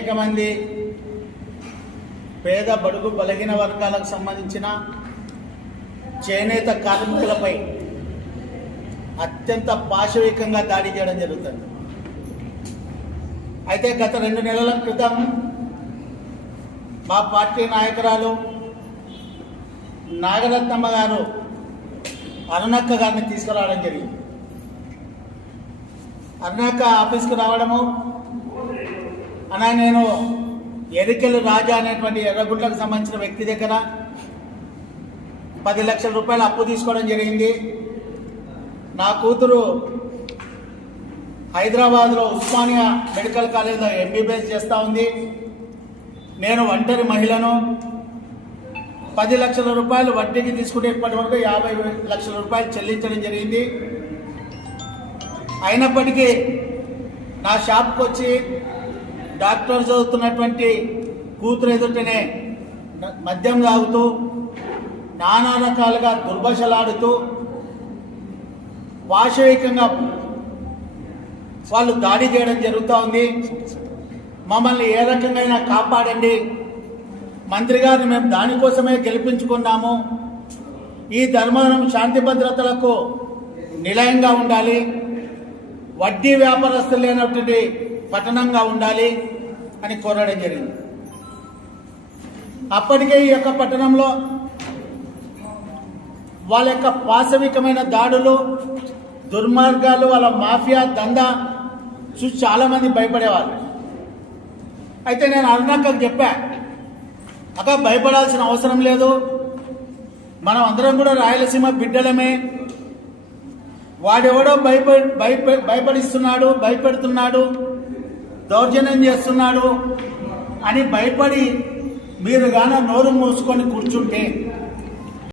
అనేక మంది పేద బడుగు బలహీన వర్గాలకు సంబంధించిన చేనేత కార్మికులపై అత్యంత పాశవికంగా దాడి చేయడం జరుగుతుంది. అయితే గత 2 నెలల క్రితం మా పార్టీ నాయకురాలు నాగరత్నమ్మ గారు అరుణక్క గారిని తీసుకురావడం జరిగింది. అరుణక్క ఆఫీస్కి రావడము, అలా నేను ఎరికెలు రాజా అనేటువంటి ఎర్రగుడ్లకు సంబంధించిన వ్యక్తి దగ్గర 10 లక్షల రూపాయలు అప్పు తీసుకోవడం జరిగింది. నా కూతురు హైదరాబాద్లో ఉస్మానియా మెడికల్ కాలేజ్లో ఎంబీబీఎస్ చేస్తూ ఉంది. నేను ఒంటరి మహిళను. 10 లక్షల రూపాయలు వడ్డీకి తీసుకుంటే ఇప్పటి వరకు 50 లక్షల రూపాయలు చెల్లించడం జరిగింది. అయినప్పటికీ నా షాప్కి వచ్చి డాక్టర్ చదువుతున్నటువంటి కూతురు ఎదుటనే మద్యం తాగుతూ నానా రకాలుగా దుర్భాషలాడుతూ పాశవికంగా వాళ్ళు దాడి చేయడం జరుగుతూ ఉంది. మమ్మల్ని ఏ రకంగా కాపాడండి, మంత్రి గారిని మేము దానికోసమే గెలిపించుకున్నాము, ఈ ధర్మవరం శాంతి భద్రతలకు నిలయంగా ఉండాలి, వడ్డీ వ్యాపారస్తులు లేనటువంటి పట్టణంగా ఉండాలి అని కోరడం జరిగింది. అప్పటికే ఈ యొక్క పట్టణంలో వాళ్ళ యొక్క పాశవికమైన దాడులు, దుర్మార్గాలు, వాళ్ళ మాఫియా దందా చూసి చాలామంది భయపడేవాళ్ళు. అయితే నేను అరుణక్కకు చెప్పా, అక్క భయపడాల్సిన అవసరం లేదు, మనం అందరం కూడా రాయలసీమ బిడ్డలమే, వాడెవడో భయపడిస్తున్నాడు, భయపెడుతున్నాడు, దౌర్జన్యం చేస్తున్నాడు అని భయపడి మీరు గాన నోరు మూసుకొని కూర్చుంటే